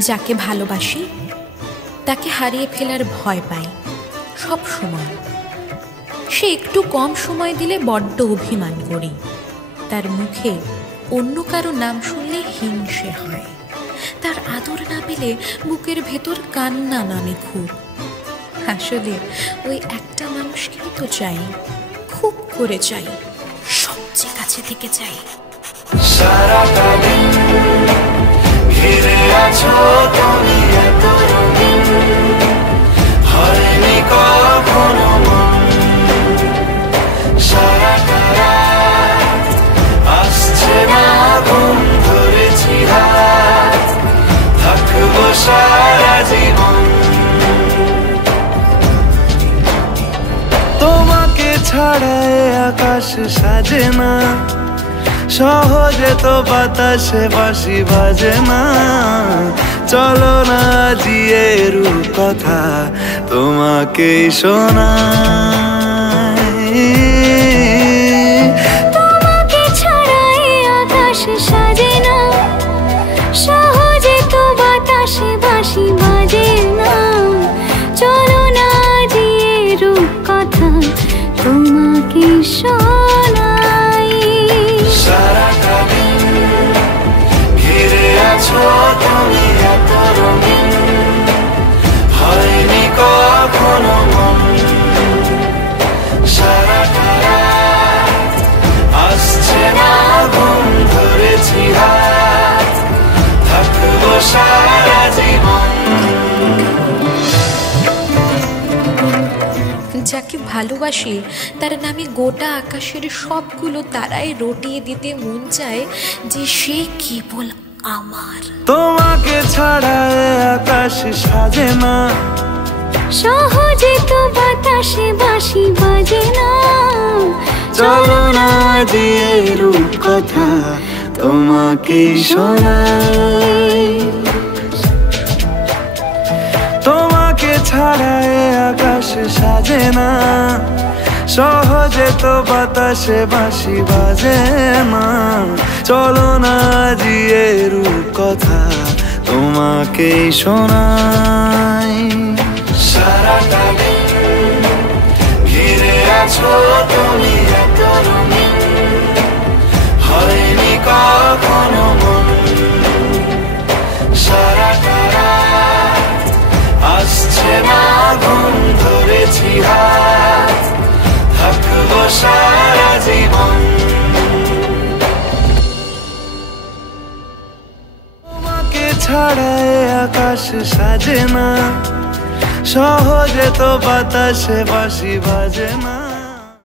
যাকে ভালোবাসি তাকে হারিয়ে ফেলার ভয় পাই সব সময়। সে একটু কম সময় দিলে বড্ড অভিমান করি। তার মুখে অন্য কারো নাম শুনলে হিংসে হয়। তার আদর না পেলে বুকের ভেতর কান্না নামে খুব। আসলে ওই একটা মানুষকেই তো চাই, খুব করে চাই, সবচেয়ে কাছে থেকে চাই। সারাটা দিন ঘিরে আছো তুমি এত রঙিন, হয়নি কখনো মন। সারাটা রাত আসছে না ঘুম, ধরেছি হাত, থাকবো সারা জীবন। তোমাকে ছাড়া আকাশ সাজে না, সহজে তো বাতাসে বাঁশি বাজে না। চলো না জিয়ে কথা তোমাকে শোনাই। তোমাকে ছাড়া আকাশ সাজে না, সহজে তো বাতাসে বাঁশি বাজে না। চলো না জিয়ে কথা তোমাকে শোনাই। সারাটা দিন ঘিরে আছো তুমি এত রঙিন, হয়নি কখনো মন। সারাটা রাত আসছে না ঘুম, ধরেছি হাত, থাকবো সারা জীবন। যাকে ভালোবাসি তার নামে গোটা আকাশের সবগুলো তারায় রটিয়ে দিতে মন চায় যে সে কেবল আমার। তোমাকে ছাড়া আকাশ সাজে না, সহজে তো বাতাসে বাঁশি বাজে না। চলো না দিয়ে কথা তোমাকে শোনাই। তোমাকে ছাড়া আকাশ সাজে না, সহজে তো বাতাসে বাঁশি বাজে না। চলো না দিয়ে কথা তোমাকে শোনাই। সারাটা দিন ঘিরে আছো তুমি এত রঙিন, হয়নি কখনো মন। সারাটা রাত আসছে না ঘুম, ধরেছি হাত, থাকবো সারা জীবন। তোমাকে ছাড়া আকাশ সাজে না, সহজে তো বাতাসে বাঁশি বাজে না।